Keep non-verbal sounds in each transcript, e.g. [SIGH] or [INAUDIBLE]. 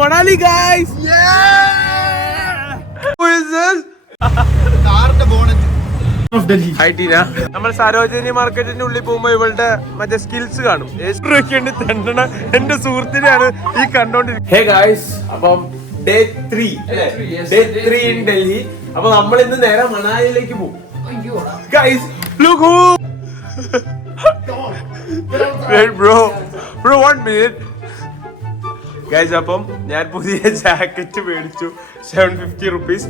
Manali guys കാറിന്റെ bonnet of Delhi hi Tina നമ്മൾ സരോജിനി മാർക്കറ്റിന്റെ ഉള്ളിൽ പോകുമ്പോ ഇവളുടെ മറ്റേ സ്കിൽസ് കാണും. തണ്ടണ എന്റെ സുഹൃത്തിനെയാണ് ഈ കണ്ടോണ്ടിരിക്കുന്നത് അപ്പം day three day three in Delhi അപ്പൊ നമ്മൾ ഇന്ന് നേരെ മണാലിയിലേക്ക് പോകും. Guys look bro bro one minute guys അപ്പം ഞാൻ പുതിയ ജാക്കറ്റ് മേടിച്ചു. സെവൻ ഫിഫ്റ്റി റുപ്പീസ്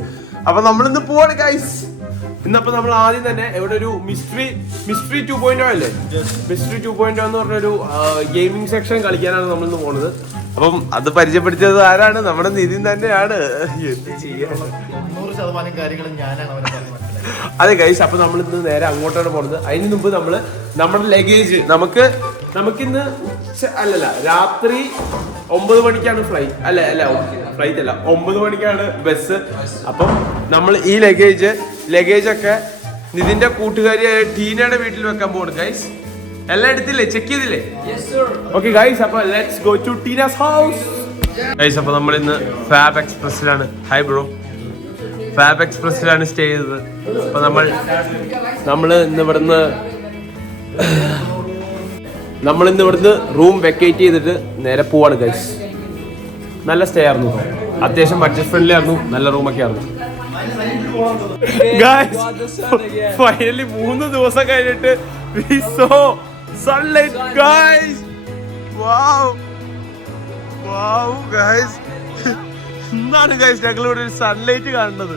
അപ്പൊ നമ്മൾ ഇന്ന് പോവാണ് ഗൈസ് ഇന്നപ്പോ നമ്മൾ ആദ്യം തന്നെ ഇവിടെ ഒരു മിസ്റ്ററി മിസ്റ്ററി ടു പോയിന്റ് അല്ലേ? മിസ്റ്ററി ടു പോയിന്റ് എന്ന് പറഞ്ഞൊരു ഗെയിമിംഗ് സെക്ഷൻ കളിക്കാനാണ് നമ്മൾ ഇന്ന് പോണത്. അപ്പം അത് പരിചയപ്പെടുത്തിയത് ആരാണ്? നമ്മുടെ നിതിൻ തന്നെയാണ്. എന്ത് ചെയ്യാൻ അതെ ഗൈസ് അപ്പൊ നമ്മൾ ഇന്ന് നേരെ അങ്ങോട്ടാണ് പോണത്. അതിന് മുമ്പ് നമ്മൾ നമ്മുടെ ലഗേജ് നമുക്ക് നമുക്കിന്ന് അല്ലല്ല രാത്രി ഒമ്പത് മണിക്കാണ് ഫ്ലൈറ്റ് അല്ല അല്ല ഫ്ലൈറ്റ് അല്ല. ഒമ്പത് മണിക്കാണ് ബസ് അപ്പം നമ്മൾ ഈ ലഗേജ് ലഗേജ് ഒക്കെ നിതിന്റെ കൂട്ടുകാരിയായ ടീനയുടെ വീട്ടിൽ വെക്കാൻ പോകണം ഗൈസ് എല്ലാം എടുത്തില്ലേ? ചെക്ക് ചെയ്തില്ലേ? ഓക്കെ ഗൈസ് അപ്പൊ let's go to Tina's house guys അപ്പൊ നമ്മൾ ഇന്ന് ഫാബ് എക്സ്പ്രസിലാണ് ഹൈ ബ്രോ ഫാബ് എക്സ്പ്രസിലാണ് സ്റ്റേ ചെയ്തത്. അപ്പൊ നമ്മൾ നമ്മൾ ഇന്ന് ഇവിടുന്ന് നമ്മൾ ഇന്ന് ഇവിടുന്ന് റൂം വെക്കേറ്റ് ചെയ്തിട്ട് നേരെ പോവാണ് ഗൈസ് നല്ല സ്റ്റേ ആയിരുന്നു അത്യാവശ്യം ബഡ്ജറ്റ് ഫ്രണ്ട്ലി ആയിരുന്നു നല്ല റൂമൊക്കെ ആയിരുന്നു. ഫൈനലി മൂന്ന് ദിവസം കഴിഞ്ഞിട്ട് guys. Wow guys. എന്താണ് ഗൈസ് ഞങ്ങൾ ഇവിടെ ഒരു സൺലൈറ്റ് കാണുന്നത്.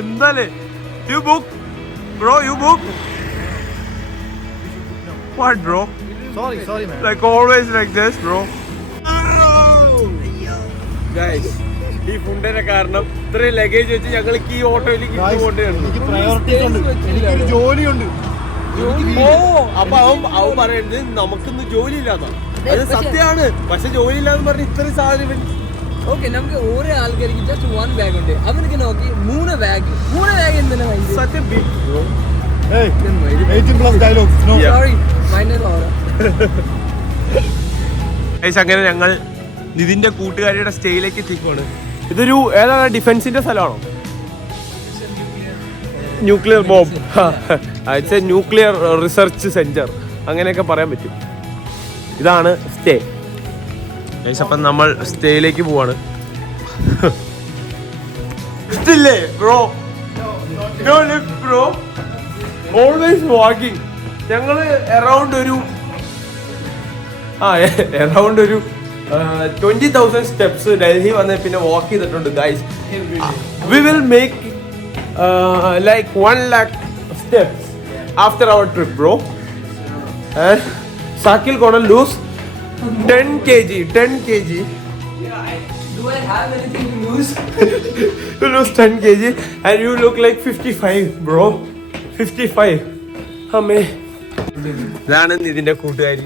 എന്താലേ? You book bro you book what bro sorry sorry, man. like always like this bro. Guys ഈ ഫുഡിന്റെ കാരണം ഇത്രയും ലഗേജ് വെച്ച് ഞങ്ങൾക്ക് ഈ ഓട്ടോയിലേക്ക് എനിക്ക് പ്രയോറിറ്റീസ് ജോലിയുണ്ട്. അപ്പൊ അവൻ അവൻ പറയുന്നത് നമുക്കിന്ന് ജോലി ഇല്ലാന്നാ അത് സത്യമാണ്. പക്ഷെ ജോലി ഇല്ലാന്ന് പറഞ്ഞ ഇത്രയും സാധനം ഓക്കെ നമുക്ക് ഓരോ ആൾക്കാർക്ക് ജസ്റ്റ് വൺ ബാഗ് ഉണ്ട്. അവനക്ക് നോക്കി മൂന്ന് ബാഗ് മൂന്ന് ബാഗ് എന്തിനാ സത്യം [LAUGHS] അങ്ങനെ ഞങ്ങൾ നിതിന്റെ കൂട്ടുകാരിയുടെ സ്റ്റേയിലേക്ക് എത്തിക്കുവാണ്. ഇതൊരു ഏതാണ് ഡിഫൻസിന്റെ സ്ഥലമാണോ? Nuclear bomb it's a nuclear research centre അങ്ങനെയൊക്കെ പറയാൻ പറ്റും. ഇതാണ് സ്റ്റേ. അപ്പം നമ്മൾ സ്റ്റേയിലേക്ക് പോവാണ്. ഇഷ്ടില്ലേ ബ്രോ ബ്രോ ഓൾവേസ് വാക്കിംഗ് ഞങ്ങൾ എറൗണ്ട് ഒരു ആ [LAUGHS] എറൗണ്ട് ഒരു ട്വന്റി തൗസൻഡ് സ്റ്റെപ്സ് ഡൽഹി വന്ന പിന്നെ വാക്ക് ചെയ്തിട്ടുണ്ട് guys we will make like one lakh steps after our trip bro സാക്കിൽ Connell lose ten K G ten K G you lose 10 kg and you look like 55 bro. 55 അമ്മേ ഇതാണ് നിതിന്റെ കൂട്ടുകാരി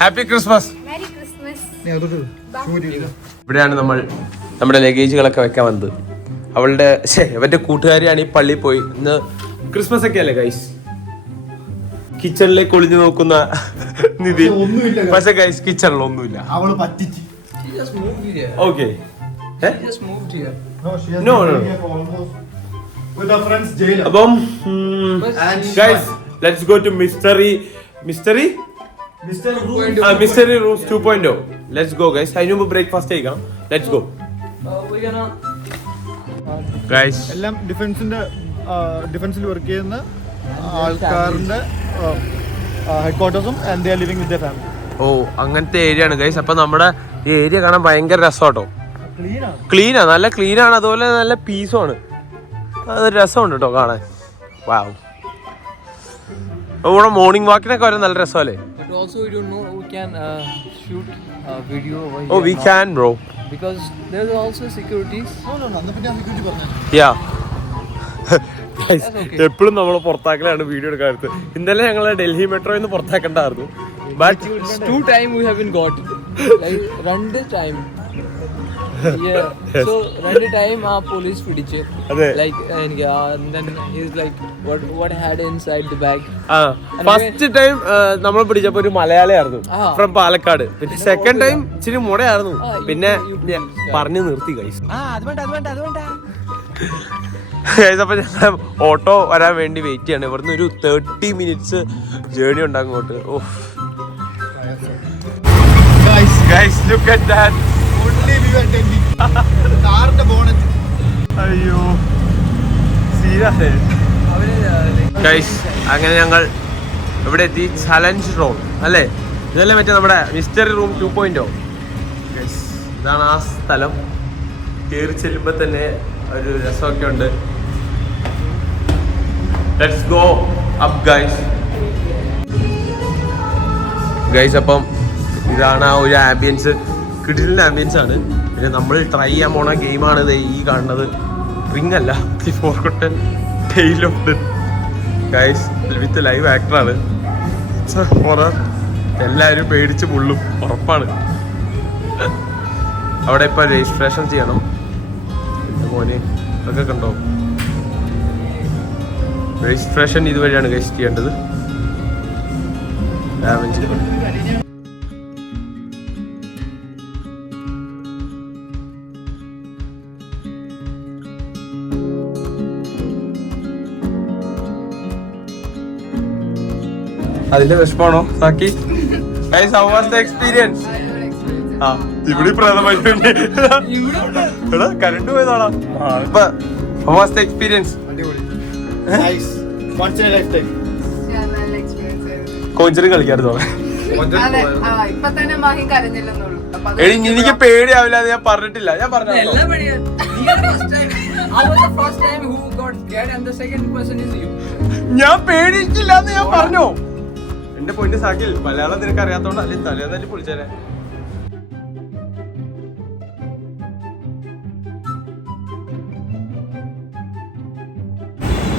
happy Christmas Merry Christmas. ഇവിടെയാണ് നമ്മൾ നമ്മുടെ ലഗേജുകളൊക്കെ വെക്കാൻ വന്നത്. അവളുടെ ശേ അവന്റെ കൂട്ടുകാരിയാണ് ഈ പള്ളിയിൽ പോയി. ഇന്ന് ക്രിസ്മസ് ഒക്കെ അല്ലേ ഗൈസ് കിച്ചണിലേക്ക് ഒളിഞ്ഞു നോക്കുന്ന നിധി. പക്ഷെ ഗൈസ് കിച്ചണിൽ ഒന്നുമില്ല. അവൾ പറ്റിച്ച്. Okay She moved here. No, she has No, no. here for almost with her friends jail. അപ്പം guys let's go to mystery mystery mystery rooms two point let's go guys അതിനു മുമ്പ് ബ്രേക്ക്ഫാസ്റ്റ് കഴിക്കണം let's go. Guys എല്ലാം ഡിഫൻസിന്റെ ഡിഫൻസിൽ work ചെയ്യുന്ന ആൾക്കാരുടെ ഹെഡ്ക്വാർട്ടേഴ്സും and they are living with family oh അങ്ങനത്തെ area ആണ് guys അപ്പൊ നമ്മുടെ ഈ ഏരിയ കാണാൻ ഭയങ്കര രസമാട്ടോ. ക്ലീൻ ആണ് ക്ലീനാ നല്ല ക്ലീൻ ആണ് അതുപോലെ നല്ല പീസും ആണ്. അത് രസമുണ്ട് കേട്ടോ കാണാൻ. വാവ് ഇവിടെ മോർണിംഗ് വാക്കിനൊക്കെ വരാൻ നല്ല രസമല്ലേ? ഓ വി ക്യാൻ ബ്രോ എപ്പോഴും നമ്മൾ പുറത്താക്കലാണ് വീഡിയോ എടുക്കാറുണ്ട് ഇന്നലെ ഞങ്ങൾ ഡൽഹി മെട്രോയിൽ നിന്ന് പുറത്താക്കണ്ടായിരുന്നു. But time we have got രണ്ട് time. Yeah. So time police പിടിച്ച്. എനിക്ക് what what had inside the bag. First time നമ്മൾ പിടിച്ചപ്പോ ഒരു മലയാളിയായിരുന്നു. ഫ്രം പാലക്കാട്. പിന്നെ സെക്കൻഡ് ടൈം ഇച്ചിരി മുടയായിരുന്നു പിന്നെ പറഞ്ഞു നിർത്തി കഴിച്ചു ഗൈസ് അപ്പൊ ഞങ്ങൾ ഓട്ടോ വരാൻ വേണ്ടി വെയിറ്റ് ചെയ്യാണ്. ഇവിടുന്ന് ഒരു തേർട്ടി മിനിറ്റ്സ് ജേണി ഉണ്ട് അങ്ങോട്ട്. Oh guys look at that കാറിന്റെ ബോണറ്റ് അയ്യോ. ഗൈസ് അങ്ങനെ ഞങ്ങൾ ഇവിടെ എത്തി. ചലഞ്ച് റോൾ അല്ലേ? ഇതല്ലേ മറ്റേ നമ്മുടെ മിസ്റ്ററി റൂം ടു പോയിന്റോ ഇതാണ് ആ സ്ഥലം. കയറി ചെല്ലുമ്പോൾ തന്നെ ഒരു രസമൊക്കെ ഉണ്ട്. Let's go up guys guys അപ്പം ഇതാണ് ആ ഒരു ആംബിയൻസ് കിടിലിന്റെ ആംബിയൻസ് ആണ്. പിന്നെ നമ്മൾ ട്രൈ ചെയ്യാൻ പോണ ഗെയിമാണ് ഈ കാണുന്നത്. റിംഗ് അല്ല the forgotten tale of the guys with live ആക്ടറാണ് എല്ലാവരും പേടിച്ച് പുള്ളും ഉറപ്പാണ്. അവിടെ ഇപ്പം രജിസ്ട്രേഷൻ ചെയ്യണം. എന്റെ മോനെ അതൊക്കെ കണ്ടോ? രജിസ്ട്രേഷൻ ഇതുവഴിയാണ് ഗൈസ് ചെയ്യേണ്ടത്. ഡാമേജ് അതിന്റെ വിഷമാണോ? സാക്കി? എക്സ്പീരിയൻസ് ആ. ഇവിടെ എടാ കരണ്ട് പോയതാണാ experience nice once lifetime നല്ല എക്സ്പീരിയൻസ് ആയിരുന്നു കോഞ്ചറി കളിക്കാറുണ്ടോ എടി എനിക്ക് പേടിയാവില്ല എന്ന് ഞാൻ പറഞ്ഞിട്ടില്ല. ഞാൻ പറഞ്ഞു. ഞാൻ പേടിച്ചില്ല എന്ന് ഞാൻ പറഞ്ഞു. എന്റെ പോയിന്റ് സാക്കിൽ. മലയാളം നിനക്ക് അറിയാത്തോണ്ട് അല്ലെങ്കിൽ തന്നെ പൊളിച്ചേനെ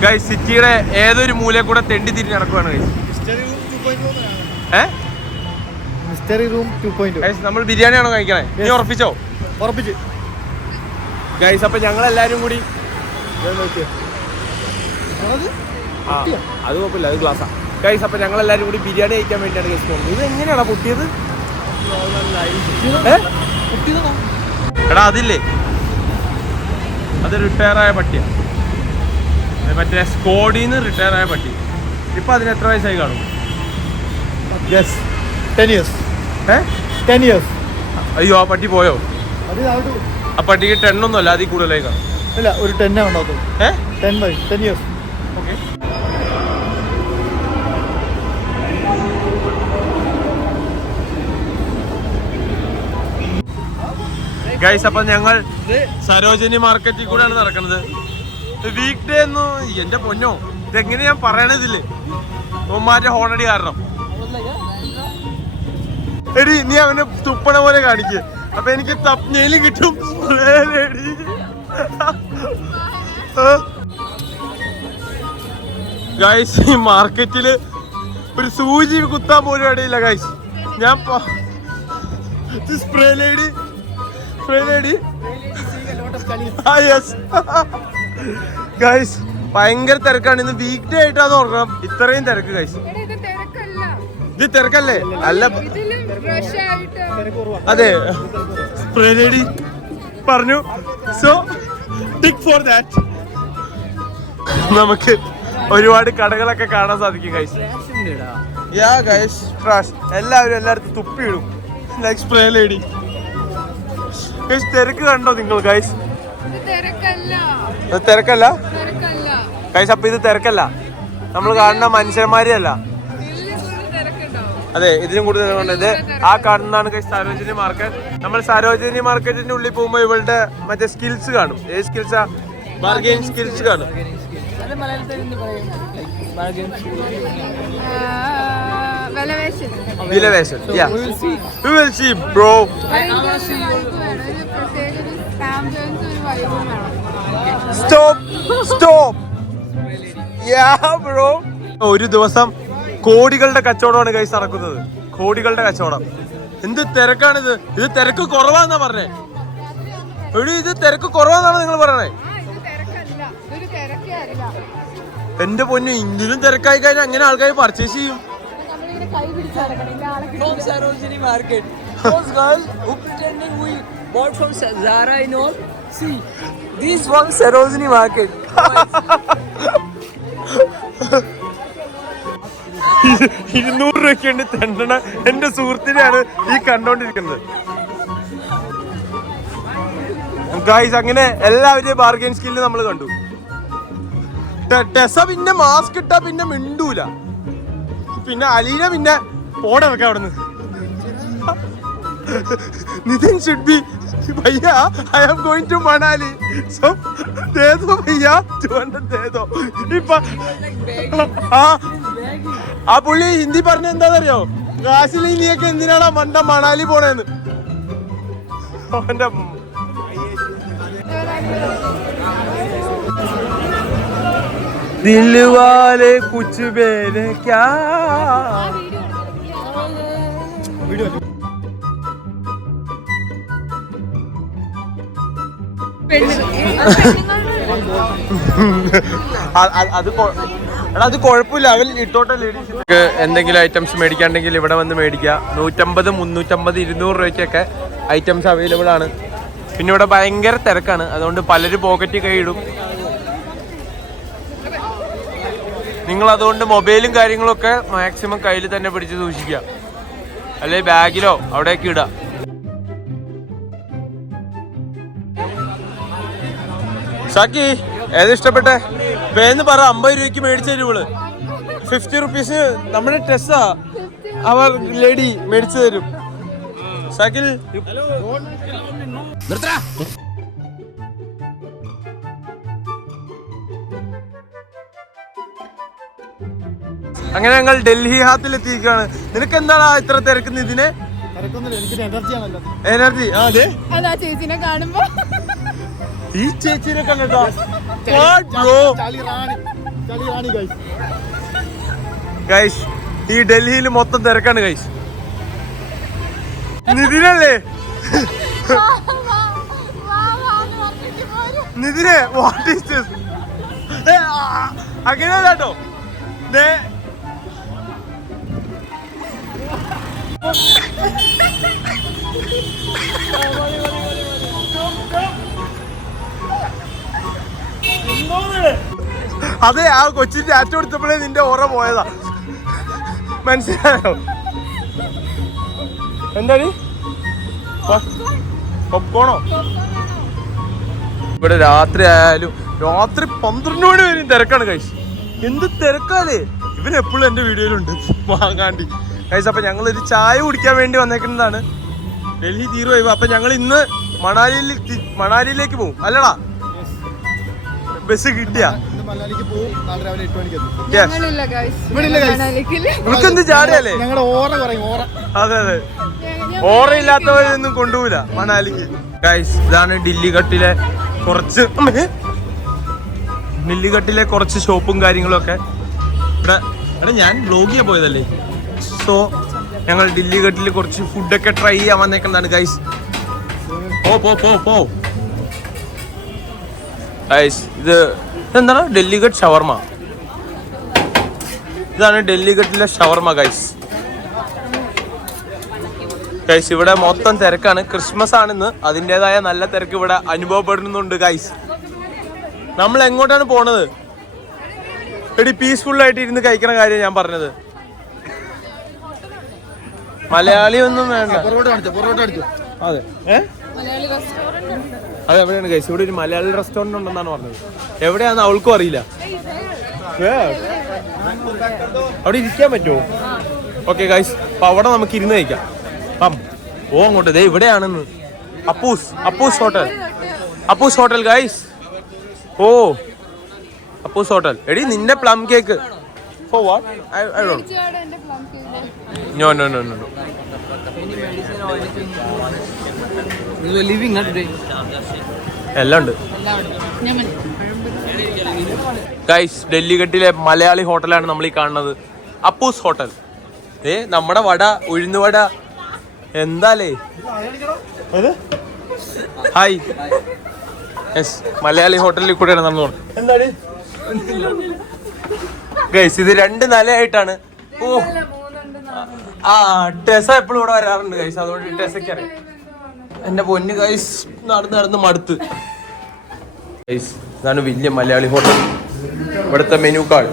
ഗൈസ് സിറ്റിയുടെ ഏതൊരു മൂലയിൽ കൂടെ തെണ്ടി തിരിഞ്ഞ് നടക്കുവാണ് guys mystery room two point നമ്മൾ ബിരിയാണിയാണോ കഴിക്കണേ? നീ. ഉറപ്പിച്ചോ? ഉറപ്പിച്ച്. ഗൈസ് അപ്പൊ ഞങ്ങൾ എല്ലാരും കൂടി അത് കുഴപ്പമില്ല അത് ഗ്ലാസ്സാ ഗൈസ് അപ്പൊ ഞങ്ങൾ എല്ലാരും കൂടി ബിരിയാണി കഴിക്കാൻ വേണ്ടിയാണ് ഗൈസ് പോകുന്നത്. ഇത് എങ്ങനെയാണ് പൊട്ടിയത്? എടാ അതില്ലേ? അത് റിട്ടയർ ആയ പട്ടിയാണ് മറ്റേ സ്കോഡിന്ന് റിട്ടയർ ആയ പട്ടി. ഇപ്പൊ അതിന് എത്ര വയസ്സായി കാണും? യെസ് ടെൻ ഇയേഴ്സ് ഏ? ടെൻ ഇയേഴ്സ് അയ്യോ ആ പട്ടി പോയോ? ആ പട്ടിക്ക് ടെണ്ണൊന്നും അല്ല അതിൽ കൂടുതലായി കാണും. ഇല്ല ഒരു ടെൻ ആണോ ഏ? Ten by ten years okay guys അപ്പൊ ഞങ്ങൾ സരോജിനി മാർക്കറ്റിൽ കൂടെയാണ് നടക്കുന്നത്. വീക്ക് ഡേ ഒന്നും എന്റെ പൊന്നോ ഇതെങ്ങനെ ഞാൻ പറയണതില്ലേ ഉമ്മാന്റെ ഹോണടി കാരണം. എടി നീ അവനെ തുപ്പണ പോലെ കാണിക്ക്. അപ്പൊ എനിക്ക് തപ്നയിലും കിട്ടും. ഗൈസ് ഈ മാർക്കറ്റിൽ ഒരു സൂചി കുത്താൻ പോലും ഇടയില്ല ഗൈസ് ഞാൻ സ്പ്രേ ലേഡി സ്പ്രേ ലേഡി ആ യെസ് ഗൈസ് ഭയങ്കര തിരക്കാണ്. ഇന്ന് വീക്ക് ഡേ ആയിട്ടാന്ന് ഓർക്കണം. ഇത്രയും തിരക്ക് ഗൈസ് എടാ, ഇത് തിരക്കല്ല. ഇത് തിരക്കല്ലേ? അല്ല അതെ. സ്പ്രേ ലേഡി പറഞ്ഞു. സോ ടിക് ഫോർ ദാറ്റ് നമുക്ക് ഒരുപാട് കടകളൊക്കെ കാണാൻ സാധിക്കും ഗൈസ് യാ ഗൈസ് ട്രാഷ് എല്ലാവരും എല്ലായിടത്തും തുപ്പിയിടും ലൈക്ക് സ്പ്രേ ലേഡി തിരക്ക് കണ്ടോ നിങ്ങൾ ഗൈസ് ഇത് തിരക്കല്ല. ഗൈസ് അപ്പൊ ഇത് തിരക്കല്ല. നമ്മൾ കാണുന്ന മനുഷ്യന്മാരെ അല്ല ഇതിലും കൂടുതൽ തിരക്കുണ്ടാവും അതെ ഇതിനും കൂടുതൽ തിരക്കുണ്ട്. ആ കാണുന്നതാണ് ഗൈസ് സരോജിനി മാർക്കറ്റ് നമ്മൾ സരോജിനി മാർക്കറ്റിന്റെ ഉള്ളിൽ പോകുമ്പോൾ ഇവളുടെ മറ്റേ സ്കിൽസ് കാണും. ഏത് സ്കിൽസാ ബാർഗെയിൻ സ്കിൽസ് കാണും. മലയാളത്തിൽ വിലവേശൻ യാ We will see. We will see, bro. I wanna see you. ഒരു ദിവസം കോടികളുടെ കച്ചവടമാണ് കൈസ് നടക്കുന്നത്. കോടികളുടെ കച്ചവടം. എന്ത് തിരക്കാണിത്? ഇത് തിരക്ക് കുറവാന്നാ പറഞ്ഞേ. എടി ഇത് തിരക്ക് കുറവാന്നാണ് നിങ്ങൾ പറയണേ. എന്റെ പൊന്നു ഇന്ത്യയിലും തിരക്കായി കഴിഞ്ഞാൽ അങ്ങനെ ആൾക്കാർ പർച്ചേസ് ചെയ്യും നമ്മളിങ്ങനെ കൈ പിടിച്ചിറക്കണം ഇല്ല ആളെ From Sarojini Market. Those girls who pretending we bought from Zara and all. See, these from Sarojini Market. ഇരുന്നൂറ് രൂപയ്ക്കുണ്ട് തെണ്ടണ എന്റെ സുഹൃത്തിനെയാണ് ഈ കണ്ടോണ്ടിരിക്കുന്നത് ഗായ്സ് അങ്ങനെ എല്ലാവരുടെയും ബാർഗൈൻ സ്കില്ല് നമ്മൾ കണ്ടു ടെസ പിന്നെ മാസ്ക് ഇട്ടാ പിന്നെ മിണ്ടൂല പിന്നെ അലീന പിന്നെ വെക്ക അവിടെ നിന്ന് Nitin should be ഭയ്യ I am going to Manali. So ദേദോ ഭയ്യ ദേദോ ഇപ്പൊ ആ ആ പുള്ളി ഹിന്ദി പറഞ്ഞ എന്താണെന്നറിയോ കാശിലി നീയൊക്കെ എന്തിനാടാ മണ്ട മണാലി പോണേന്ന്? അവന്റെ ദിൽവാലെ वाले कुछ मेरे क्या അത് കുഴപ്പമില്ല അവൻ ഇട്ടോട്ടെ ലേഡീസ് എന്തെങ്കിലും ഐറ്റംസ് മേടിക്കാണ്ടെങ്കിൽ ഇവിടെ വന്ന് മേടിക്കുക. നൂറ്റമ്പത് മുന്നൂറ്റമ്പത് ഇരുന്നൂറ് രൂപയ്ക്കൊക്കെ ഐറ്റംസ് അവൈലബിൾ ആണ്. പിന്നെ ഇവിടെ ഭയങ്കര തിരക്കാണ്. അതുകൊണ്ട് പലരും പോക്കറ്റ് കൈയിടും. നിങ്ങൾ അതുകൊണ്ട് മൊബൈലും കാര്യങ്ങളൊക്കെ മാക്സിമം കയ്യിൽ തന്നെ പിടിച്ച് സൂക്ഷിക്കുക. അല്ലെ ബാഗിലോ അവിടേക്ക് ഇടുക. സാക്കി ഏത് ഇഷ്ടപ്പെട്ടെ? പേന്ന് പറ അമ്പത് രൂപയ്ക്ക് മേടിച്ചു തരും ഇവൾ. ഫിഫ്റ്റി റുപ്പീസ് നമ്മുടെ ടെസ്സാ അവർ ലേഡി മേടിച്ചു തരും. സാക്കിൽ അങ്ങനെ ഞങ്ങൾ ഡൽഹി ഹാത്തിൽ എത്തിയിരിക്കുകയാണ് നിനക്ക് എന്താണ് ഇത്ര തിരക്കുന്നത് ഇതിനെ എനർജി ആ അതെ അതാ ചേച്ചിനെ കാണുമ്പോ ഈ ചേച്ചിനെ കണ്ടോ ഗൈസ് ഈ ഡൽഹിയിൽ മൊത്തം തിരക്കാണ് ഗൈസ് നിതിനല്ലേ വാ, വാ, വാ, വാ എന്ന് പറഞ്ഞിട്ട് പോരും. നിതിനെ വാട്ട് ഈസ് ദിസ് അങ്ങനെ കേട്ടോ അതെ ആ കൊച്ചിന്റെ ആറ്റം കൊടുത്തപ്പോഴേ നിന്റെ ഓറ പോയതാ. മനസ്സിലായോ? എന്താടി? പൊപ്കോണോ ഇവിടെ രാത്രി ആയാലും രാത്രി പന്ത്രണ്ട് മണി വരെയും തിരക്കാണ് കൈസ് എന്ത് തിരക്കാലേ ഇവൻ എപ്പോഴും എന്റെ വീഡിയോയിലുണ്ട്. വാങ്ങാണ്ടി. കൈസ് അപ്പൊ ഞങ്ങൾ ഒരു ചായ കുടിക്കാൻ വേണ്ടി വന്നേക്കുന്നതാണ്. ഡൽഹി തീരുവായി അപ്പൊ ഞങ്ങൾ ഇന്ന് മണാലിയിൽ മണാലിയിലേക്ക് പോകും അല്ലടാ. ബസ് കിട്ടിയ. ഇന്ന് മലയാളിക്ക് പോകും നാളെ രാവിലെ എട്ട് മണിക്ക് എത്തും. ഞങ്ങളില്ല guys. ഇവിടെ ഇല്ല guys. മണാലിക്കില്ല. ഇവൾക്കെന്ത് ചാടിയല്ലേ ഓറ പറയും ഓറ. അതെ അതെ. ഓറ ഓറയില്ലാത്തവരൊന്നും കൊണ്ടുപോല മണാലിക്ക്. ഗൈസ് ഇതാണ് ഡില്ലി ഘട്ടിലെ കുറച്ച് അമ്മേ. ഡില്ലിഘട്ടിലെ കുറച്ച് ഷോപ്പും കാര്യങ്ങളൊക്കെ. ഇവിടെ എടാ ഞാൻ ബ്ലോഗ് ചെയ്യാൻ പോയതല്ലേ? സോ ഞങ്ങൾ ഡില്ലിഘട്ടിൽ കുറച്ച് ഫുഡൊക്കെ ട്രൈ ചെയ്യാൻ വന്നേക്കുന്നതാണ് ഗൈസ് ഓ പോ പോ പോ. ഗൈസ് ഇത് ഇതെന്താണ്? ഡൽഹിഘട്ട് ഷവർമ. ഇതാണ് ഡൽഹിഘട്ടിലെ ഷവർമ ഗൈസ് ഗൈസ് ഇവിടെ മൊത്തം തിരക്കാണ്. ക്രിസ്മസ് ആണെന്ന് അതിന്റെതായ നല്ല തിരക്ക് ഇവിടെ അനുഭവപ്പെടുന്നുണ്ട് ഗൈസ് നമ്മൾ എങ്ങോട്ടാണ് പോണത്? എടി പീസ്ഫുൾ ആയിട്ട് ഇരുന്ന് കഴിക്കണ കാര്യം ഞാൻ പറഞ്ഞത്. മലയാളി ഒന്നും വേണ്ട അതെ. ഏ? റെസ്റ്റോറന്റ് ഉണ്ട്. അത് എവിടെയാണ് കഴിച്ചത് ഇവിടെ ഒരു മലയാളി റെസ്റ്റോറന്റ് ഉണ്ടെന്നാണ് പറഞ്ഞത്. എവിടെയാന്ന് അവൾക്കും അറിയില്ല. അവിടെ ഇരിക്കാൻ പറ്റുമോ? ഓക്കെ ഗൈസ് അപ്പൊ അവിടെ നമുക്ക് ഇരുന്ന് കഴിക്കാം. അപ്പം ഓ അങ്ങോട്ട് ദേ ഇവിടെയാണെന്ന്. Appoos Appoos hotel Appoos hotel guys oh Appoos hotel എടി നിന്റെ plum cake for what I I don't. Know no no no today? എല്ലാം ഉണ്ട്. ഗൈസ് ഡൽഹിഘട്ടിലെ മലയാളി ഹോട്ടലാണ് നമ്മൾ ഈ കാണുന്നത്. അപ്പൂസ് ഹോട്ടൽ. ഏ നമ്മുടെ വട ഉഴുന്നുവട എന്താലേ? ഹായ് യെസ് മലയാളി ഹോട്ടലിൽ കൂടെയാണ് നമ്മൾ എന്താണ് ഗൈസ് ഇത് രണ്ട് നിലയായിട്ടാണ്. ഓ. ആ ടെസ എപ്പോഴും ഇവിടെ വരാറുണ്ട് ഗൈസ് അതുകൊണ്ട് ടെസയ്ക്ക് അറിയാം. എന്റെ പൊന്ന് ഗൈസ് നടന്ന് നടന്ന് മടുത്ത്. ഗൈസ് ഇതാണ് വലിയ മലയാളി ഹോട്ടൽ. ഇവിടുത്തെ മെനു കാർഡ്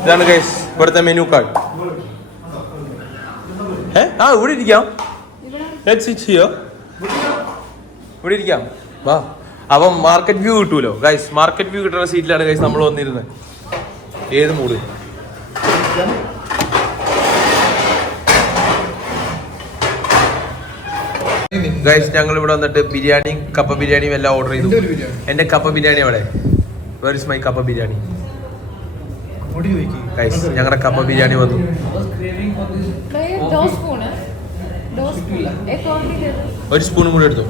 ഇതാണ് ഗൈസ് ഇവിടുത്തെ മെനു കാർഡ് ഏ? ആ ഇവിടെ ഇരിക്കാം. Let's here. ഇവിടെ ഇരിക്കാം. വാ. അപ്പം മാർക്കറ്റ് വ്യൂ കിട്ടുമല്ലോ ഗൈസ് മാർക്കറ്റ് വ്യൂ കിട്ടുന്ന സീറ്റിലാണ് ഗൈസ് നമ്മൾ വന്നിരുന്നത്. ഏത് മൂട് ഗൈസ് ഞങ്ങൾ ഇവിടെ വന്നിട്ട് ബിരിയാണി കപ്പ ബിരിയാണിയും എല്ലാം ഓർഡർ ചെയ്തു. എന്റെ കപ്പ ബിരിയാണി അവിടെ. വേർ ഇസ് മൈ കപ്പ ബിരിയാണി? ഗൈസ് ഞങ്ങളുടെ കപ്പ ബിരിയാണി വന്നു. ഒരു സ്പൂണും കൂടെ എടുത്തു.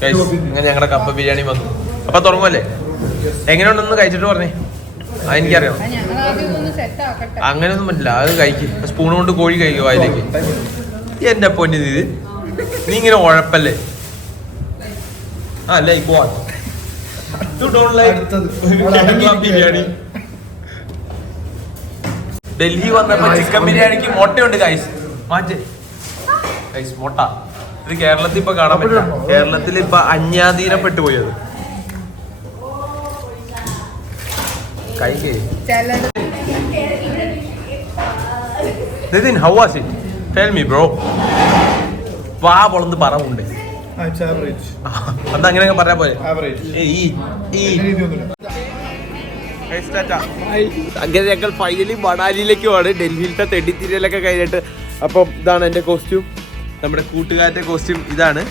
ഗൈസ് ഇങ്ങനെ ഞങ്ങളുടെ കപ്പ ബിരിയാണി വന്നു. അപ്പൊ തുടങ്ങുമല്ലേ എങ്ങനെയുണ്ടെന്ന് കഴിച്ചിട്ട് പറഞ്ഞേ. ആ എനിക്കറിയാം. ഞങ്ങൾ ആദ്യം ഇതൊന്ന് സെറ്റ് ആക്കട്ടെ. അങ്ങനെയൊന്നും പറ്റില്ല. അത് കഴിക്ക്. സ്പൂൺ കൊണ്ട് കോഴി കഴിക്കും വായിലേക്ക്. എന്റെ പൊന്നി ഇത്. നീ ഇങ്ങനെ ഉഴപ്പല്ലേ? ആ like what you don't like biryani. Delhi വന്നപ്പോ ചിക്കൻ ബിരിയാണിക്ക് മുട്ടയുണ്ട് കൈസ് മാറ്റേ. കൈസ് മുട്ട. ഇത് കേരളത്തിൽ ഇപ്പൊ കാണാൻ പറ്റില്ല. കേരളത്തിൽ ഇപ്പൊ അന്യാധീനപ്പെട്ടു പോയത് കഴിക്കേ ചിലത് Nitin how was it tell me bro വാ പൊളന്ന് പറവുണ്ട് അത് അങ്ങനെ പറയാ പോലെ അങ്ങനെ ഞങ്ങൾ ഫൈനലി മണാലിയിലേക്ക് പോവാണ്. ഡൽഹിയിലത്തെ തെണ്ടിത്തിരിയിലൊക്കെ കഴിഞ്ഞിട്ട്. അപ്പം ഇതാണ് എന്റെ കോസ്റ്റ്യൂം നമ്മുടെ കൂട്ടുകാരുടെ കോസ്റ്റ്യൂം ഇതാണ്.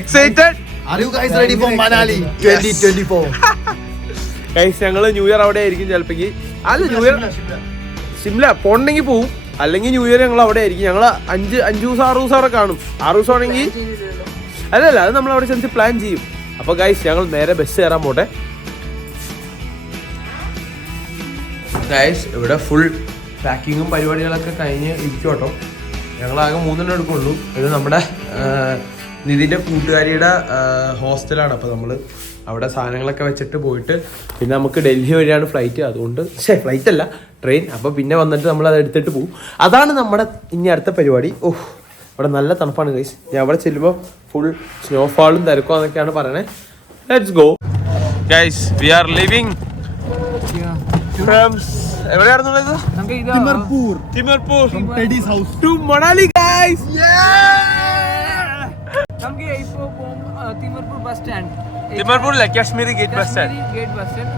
Excited Are you guys ready for Manali 2024? Guys ഞങ്ങൾ ന്യൂ ഇയർ അവിടെ ആയിരിക്കും ചിലപ്പോ. അല്ല ന്യൂ ഇയർ സിംല പോണെങ്കിൽ പോവും. അല്ലെങ്കിൽ ന്യൂ ഇയർ ഞങ്ങൾ അവിടെ ആയിരിക്കും. ഞങ്ങൾ അഞ്ച് അഞ്ചു ദിവസം ആറു ദിവസം അവിടെ കാണും. ആറു ദിവസം ആണെങ്കിൽ അല്ലല്ല അത് നമ്മൾ അവിടെ ചെന്ന് പ്ലാൻ ചെയ്യും. അപ്പൊ ഗൈസ് ഞങ്ങൾ നേരെ ബസ് കയറാൻ പോട്ടെ. ഗൈസ് ഇവിടെ ഫുൾ പാക്കിങ്ങും പരിപാടികളൊക്കെ കഴിഞ്ഞ് ഇരിക്കും കേട്ടോ ഞങ്ങളാകെ മൂന്നെണ്ണം എടുക്കുള്ളൂ. ഇത് നമ്മുടെ നിതിന്റെ കൂട്ടുകാരിയുടെ ഹോസ്റ്റലാണ്. അപ്പോൾ നമ്മൾ അവിടെ സാധനങ്ങളൊക്കെ വെച്ചിട്ട് പോയിട്ട് പിന്നെ നമുക്ക് ഡൽഹി വഴിയാണ് ഫ്ലൈറ്റ് അതുകൊണ്ട് ശേ ഫ്ലൈറ്റ് അല്ല ട്രെയിൻ അപ്പോൾ പിന്നെ വന്നിട്ട് നമ്മൾ അത് എടുത്തിട്ട് പോകും അതാണ് നമ്മുടെ ഇനി അടുത്ത പരിപാടി. ഓഹ് അവിടെ നല്ല തണുപ്പാണ് ഗൈസ് ഞാൻ അവിടെ ചെല്ലുമ്പോൾ ഫുൾ സ്നോഫാളും തിരക്കും എന്നൊക്കെയാണ് പറയണേ. Let's go guys we are living എവിടെയാണെന്നുള്ളത് Timarpur. To Manali guys നമുക്ക് Timarpur bus stand തിമർപൂരിലെ Kashmiri gate bus stand gate bus stand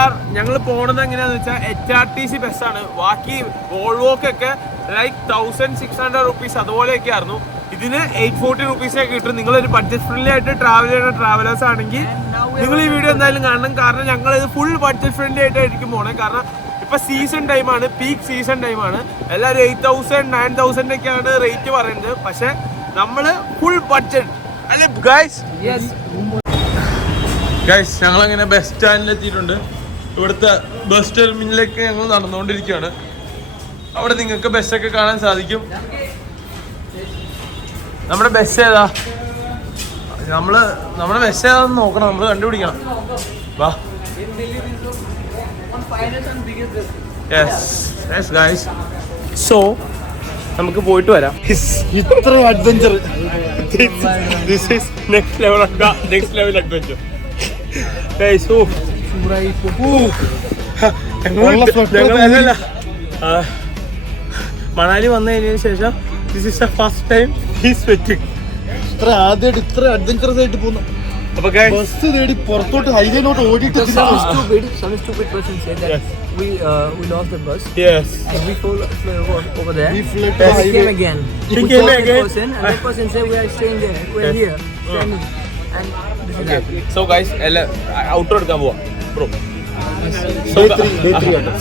R ഞങ്ങൾ പോണത് എങ്ങനെയാന്ന് വെച്ചാൽ എച്ച് ആർ ടി സി ബസ്സാണ് ബാക്കി വോൾവോക്കൊക്കെ like thousand six hundred rupees അതുപോലെയൊക്കെ ആയിരുന്നു. ഇതിന് എയ്റ്റ് ഫോർട്ടി റുപ്പീസൊക്കെ കിട്ടും. നിങ്ങൾ ഒരു ബഡ്ജറ്റ് ഫ്രണ്ട്ലി ആയിട്ട് ട്രാവൽ ചെയ്യുന്ന ട്രാവലേഴ്സ് ആണെങ്കിൽ നിങ്ങൾ ഈ വീഡിയോ എന്തായാലും കാണണം. കാരണം ഞങ്ങൾ ഇത് ഫുൾ ബഡ്ജറ്റ് ഫ്രണ്ട്ലി ആയിട്ടായിരിക്കും പോണേ. കാരണം ഇപ്പൊ സീസൺ ടൈമാണ് പീക്ക് സീസൺ ടൈമാണ് എല്ലാവരും എയ്റ്റ് തൗസൻഡ് നയൻ തൗസൻഡ് ഒക്കെയാണ് റേറ്റ് പറയുന്നത്. പക്ഷെ നമ്മൾ ഫുൾ ബഡ്ജറ്റ് അല്ലെ ഗൈസ് Yes. ഗൈസ് ഞങ്ങൾ അങ്ങനെ ബസ് സ്റ്റാൻഡിൽ എത്തിയിട്ടുണ്ട്. ഇവിടുത്തെ ബസ് ടെർമിനലിലേക്ക് ഞങ്ങൾ നടന്നുകൊണ്ടിരിക്കുകയാണ്. അവിടെ നിങ്ങൾക്ക് ബസ്സൊക്കെ കാണാൻ സാധിക്കും. നമ്മുടെ ബസ് ഏതാ? നമ്മൾ നമ്മുടെ മെസ്സേജ് ഏതാണെന്ന് നോക്കണം നമ്മൾ കണ്ടുപിടിക്കണം. വാ. യെസ് യെസ് ഗൈസ് സോ നമുക്ക് പോയിട്ട് വരാം. ഇത്ര adventure this is next level next level adventure guys oh Manali വന്നതിന് ശേഷം this is the first time he sweating ഇത്ര ആദ്യമായിട്ട് ഇത്ര അഡ്വഞ്ചറസ് ആയിട്ട് പോകുന്നു.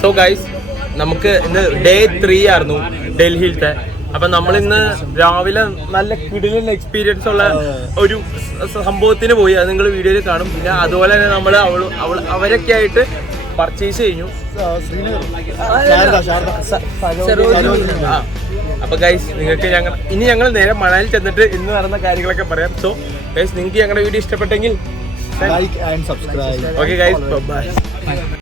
സോ ഗൈസ് നമുക്ക് ഇന്ന് ഡേ ത്രീ ആയിരുന്നു ഡൽഹിയിലത്തെ അപ്പൊ നമ്മൾ ഇന്ന് രാവിലെ നല്ല കിടിലൻ എക്സ്പീരിയൻസ് ഉള്ള ഒരു സംഭവത്തിന് പോയി. അത് നിങ്ങൾ വീഡിയോയിൽ കാണും. പിന്നെ അതുപോലെ തന്നെ നമ്മൾ അവൾ അവൾ അവരൊക്കെ ആയിട്ട് പർച്ചേസ് കഴിഞ്ഞു അപ്പൊ ഗൈസ് നിങ്ങൾക്ക് ഞങ്ങൾ ഇനി ഞങ്ങൾ നേരെ മണാലിൽ ചെന്നിട്ട് ഇന്ന് നടന്ന കാര്യങ്ങളൊക്കെ പറയാം. സോ ഗൈസ് നിങ്ങൾക്ക് ഞങ്ങളുടെ വീഡിയോ ഇഷ്ടപ്പെട്ടെങ്കിൽ like and subscribe okay guys bye